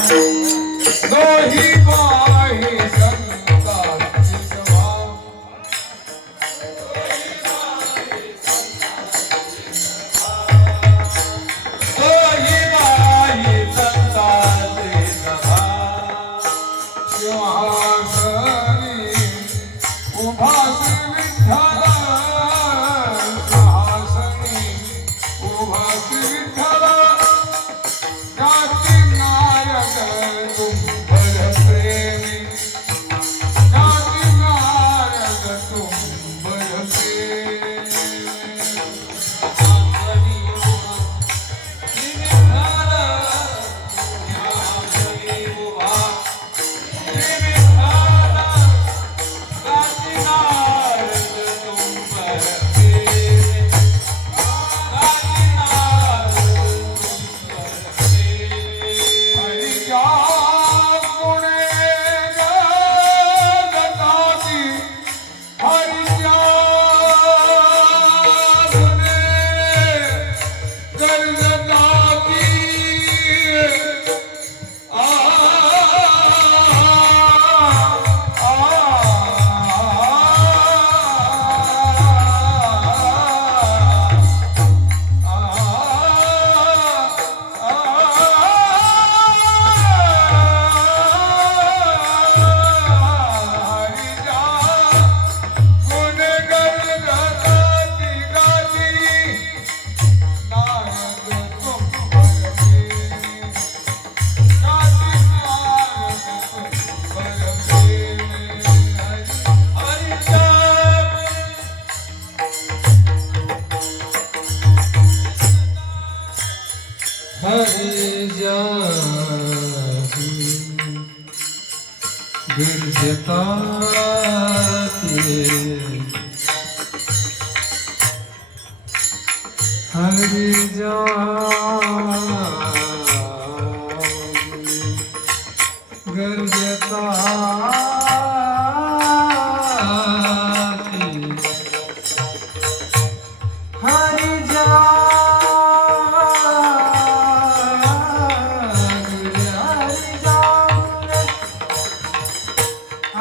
Dois, irmãos! गर्जता Hari ज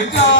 대장.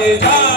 Yeah.